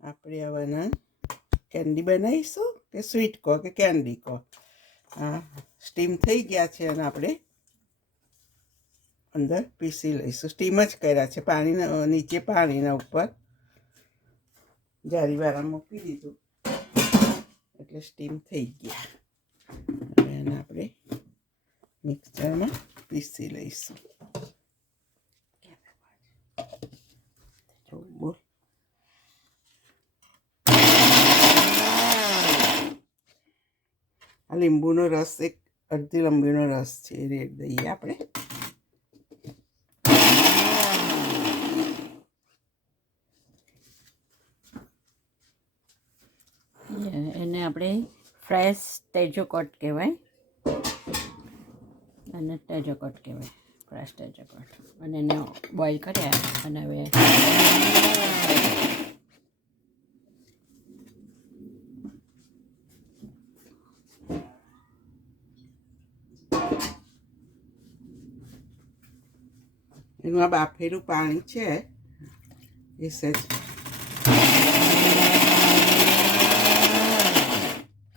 આપણે આવાના કેન્ડી બનાવીશું કે સ્વીટ કહો કે કેન્ડી કહો. હા, સ્ટીમ થઈ ગયા છે અને આપણે અંદર પીસી લઈશું. સ્ટીમ જ કર્યા છે, પાણીના નીચે પાણીના ઉપર જારીવાળા મૂકી દીધું એટલે સ્ટીમ થઈ ગયા. હવે એને આપણે મિક્સરમાં પીસી લઈશું. બોલ, આ લીંબુનો રસ, એક અડધી લીંબુનો રસ છે એ રેડ દઈએ આપણે. એને આપણે ફ્રેશ ટેજોકોટ કહેવાય, અને ટેજોકોટ કહેવાય, ફ્રેશ ટેજોકોટ. અને એને બોઇલ કર્યા અને હવે એનું આ બાફેલું પાણી છે એ સહેજ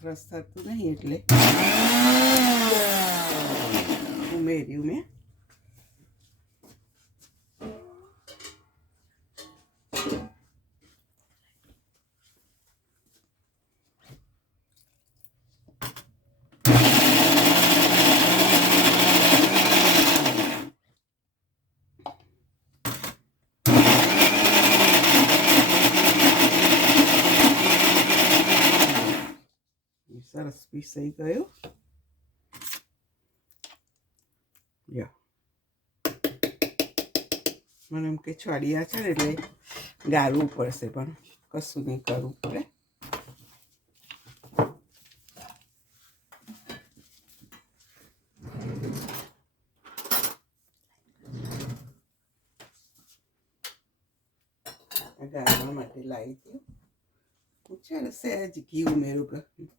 રસ થતું નહીં એટલે ઉમેર્યું મેં. સરસ પીસાઈ ગયું. મને એમ કે છડિયા છે ને એટલે ગાળવું પડશે, પણ કશું નહીં, કરવું પડે. ગાળવા માટે લાવી દઉં. છે ને સહેજ ઘી ઉમેરું,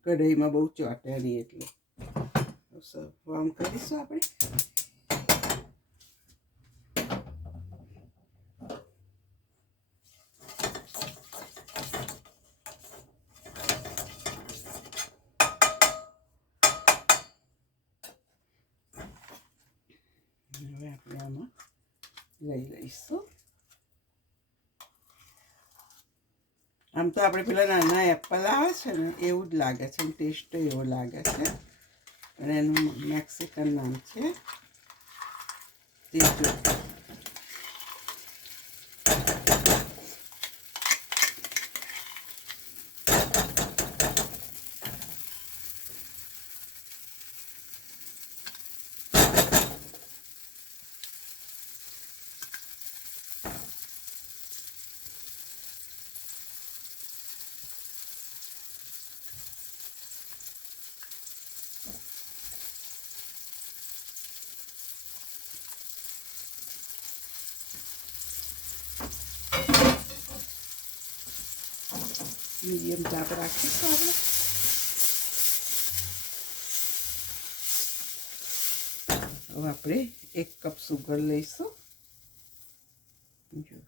કઢાઈમાં બહુ ચોટે નહીં એટલે. આમ કરીશું આપણે. હવે આપણે આમાં લઈ લઈશું. આમ તો આપણે પેલા નાના એપલ આવે છે ને એવું જ લાગે છે, ટેસ્ટ એવો લાગે છે. અને એનું મેક્સિકન નામ છે તેજો. મીડિયમ તાપ રાખીશું આપણે. હવે આપણે 1 કપ સુગર લઈશું. જો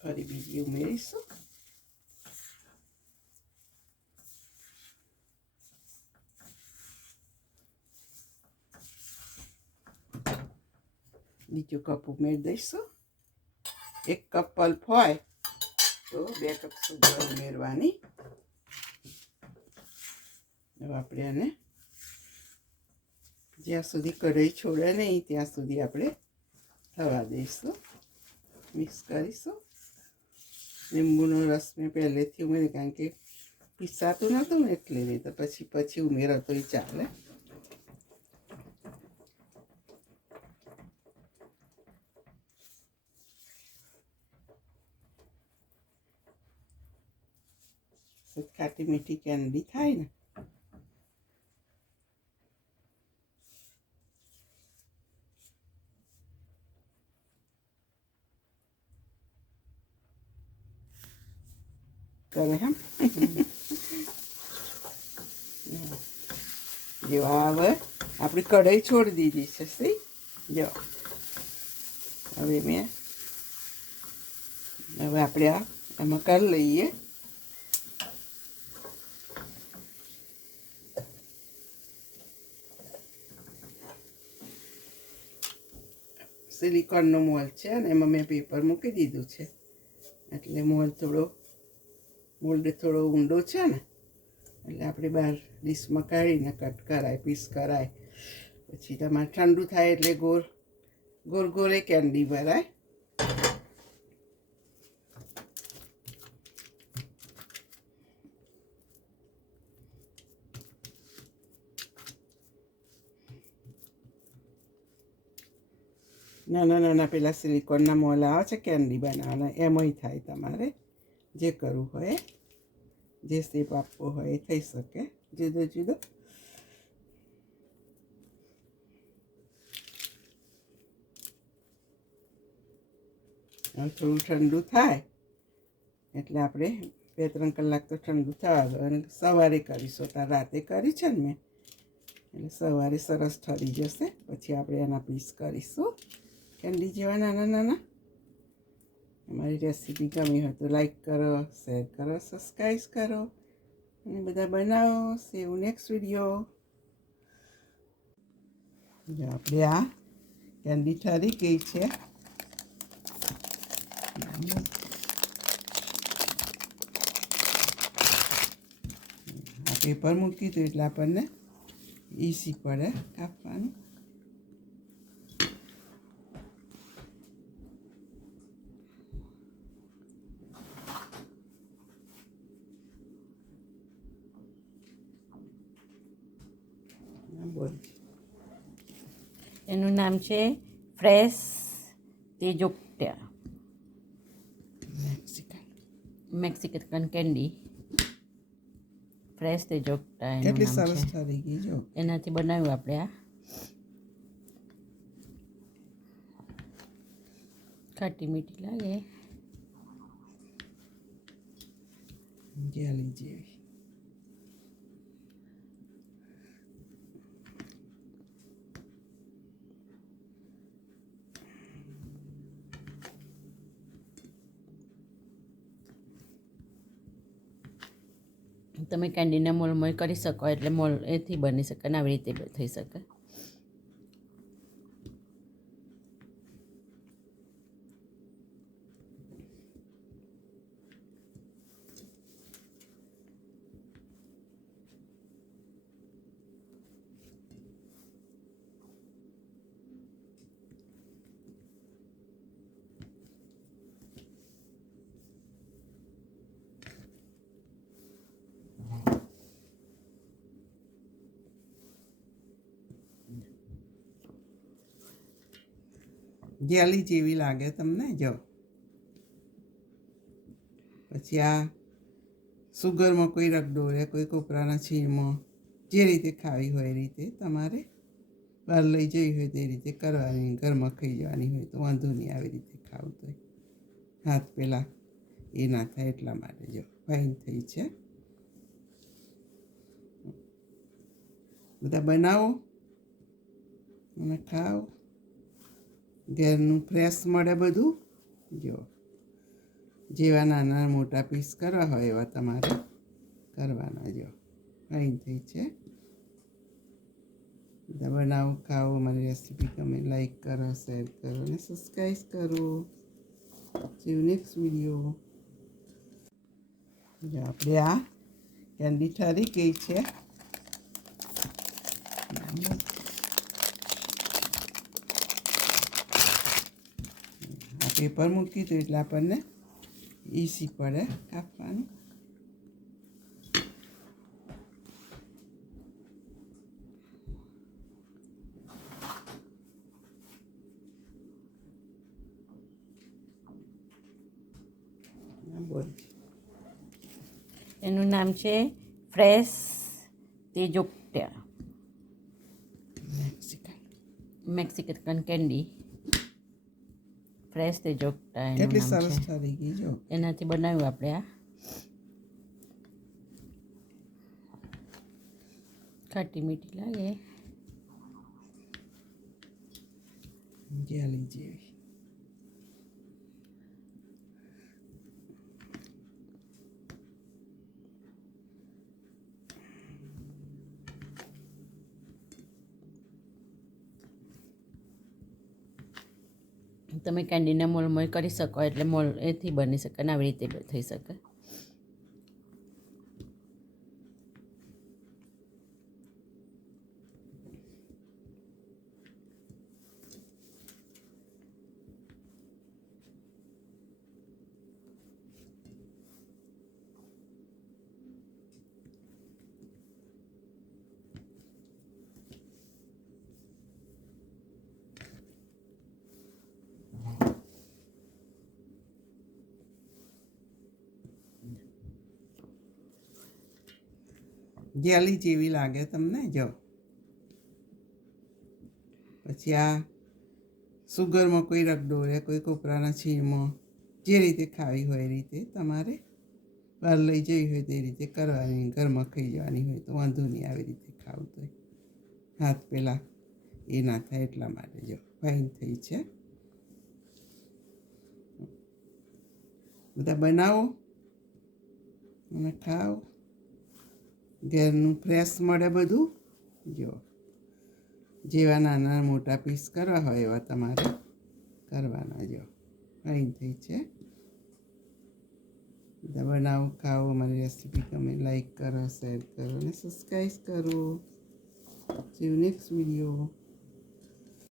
ફરી બીજી ઉમેરીશું. બીજો કપ ઉમેરી દઈશું. 1 કપ પલ્પ હોય તો 2 કપ સુગર ઉમેરવાની. હવે આપણે આને જ્યાં સુધી કઢાઈ છોડે નહીં ત્યાં સુધી આપણે થવા દઈશું. મિક્સ કરીશું. લીંબુનો રસ મેં પહેલેથી ઉમેર્યો, કારણ કે પીસાતું નહોતું ને એટલે નહીં, તો પછી ઉમેરો તો એ ચાલે. ખાટી મીઠી કેન્ડી થાય ને. કરે હમ જો હવે આપણી કઢાઈ છોડી દીધી છે. સહી જો હવે આપણે આ આમાં કરી લઈએ. સિલિકોનનો મોલ છે અને એમાં મેં પેપર મૂકી દીધું છે, એટલે મોલ્ડ થોડો ઊંડો છે ને, એટલે આપણે બહાર ડીશમાં કાઢીને કટ કરાય, પીસ કરાય. પછી તમારે ઠંડુ થાય એટલે ગોળ ગોળે કેન્ડી ભરાય. નાના નાના પેલા સિલિકોનના મોલ આવે છે કેન્ડી બનાવવાના, એમાંય થાય. તમારે જે કરવું હોય, જે શેપ આપવો હોય એ થઈ શકે જુદો જુદો. હવે થોડું ઠંડુ થાય એટલે આપણે 2-3 કલાક તો ઠંડુ થવા દો, અને સવારે કરીશું. તાર રાતે કરી છે ને મેં, એટલે સવારે સરસ ઠરી જશે. પછી આપણે એના પીસ કરીશું કેન્ડી જેવા નાના નાના. અમારી રેસીપી ગમી હોય તો લાઈક કરો, શેર કરો, સબસ્ક્રાઈબ કરો અને બધા બનાવો. C you next video. જો આપણે આ કેન્ડી ઠરી ગઈ છે. આ પેપર મૂકી દીધું એટલે આપણને ઈઝી પડે કાપવાનું. બોલ. એનું નામ છે ફ્રેશ તેજોક્ટા મેક્સિકન કેન્ડી. ફ્રેશ તેજોક્ટા એનું કેટલી નામ સરસ છે. ઠરી ગઈ જો. એનાથી બનાવ્યું આપણે આ ખાટી મીઠી લાગે. જેલી જેવી. તમે કેન્ડીના મોલમાં કરી શકો, એટલે મોલ એથી બની શકે ને આવી રીતે થઈ શકે. જેલી જેવી લાગે તમને જો. પછી આ સુગરમાં કોઈ રગડોળે, કોઈ કોપરાના છીણમાં, જે રીતે ખાવી હોય એ રીતે તમારે. બહાર લઈ જઈ હોય તે રીતે કરવાની, ઘરમાં ખાઈ જવાની હોય તો વાંધો નહીં. આવી રીતે ખાવું તો હાથ પેલા એ ના થાય એટલા માટે. જો ફાઇન થઈ છે. બધા બનાવો અને ખાઓ. ઘરનું ફ્રેશ મળે બધું. જો જેવા નાના મોટા પીસ કરવા હોય એવા તમારે કરવાના. જો ફાઇન થઈ છે. બધા બનાવો, ખાઓ. મારી રેસીપી ગમે લાઈક કરો, શેર કરો અને સબસ્ક્રાઈબ કરો. C you next video. જો આપણે આ કેન્ડી ઠરી ગઈ છે. આ પેપર મૂકી દીધું એટલે આપણને ઈઝી પડે કાપવાનું. બોલ. એનું નામ છે ફ્રેશ તેજોક્ટા મેક્સિકન કેન્ડી. ફ્રેશ તેજોક્ટા એનું કેટલી નામ સરસ છે. ઠરી ગઈ જો. એનાથી બનાવ્યું આપણે આ ખાટી મીઠી લાગે. જેલી જેવી. તમે કેન્ડીના મોલમાં કરી શકો એટલે મોલ એથી બની શકે ને આવી રીતે થઈ શકે. જેલી જેવી લાગે તમને જો. પછી આ સુગરમાં કોઈ રગડોળે, કોઈ કોપરાના છીણમાં, જે રીતે ખાવી હોય એ રીતે તમારે બહાર લઈ જવી હોય તે રીતે કરવાની, ઘરમાં ખાઈ જવાની હોય તો વાંધો નહીં. આવી રીતે ખાવું તો હાથ પહેલાં એ ના થાય એટલા માટે જો ફાઇન થઈ છે. બધા બનાવો અને ખાઓ. ઘરનું ફ્રેશ મળે બધું. જો જેવા નાના મોટા પીસ કરવા હોય એવા તમારે કરવાના. જો ફાઇન થઈ છે. બધા બનાવો, ખાઓ. મારી રેસીપી ગમે લાઈક કરો, શેર કરો અને સબસ્ક્રાઈબ કરો. See you next video.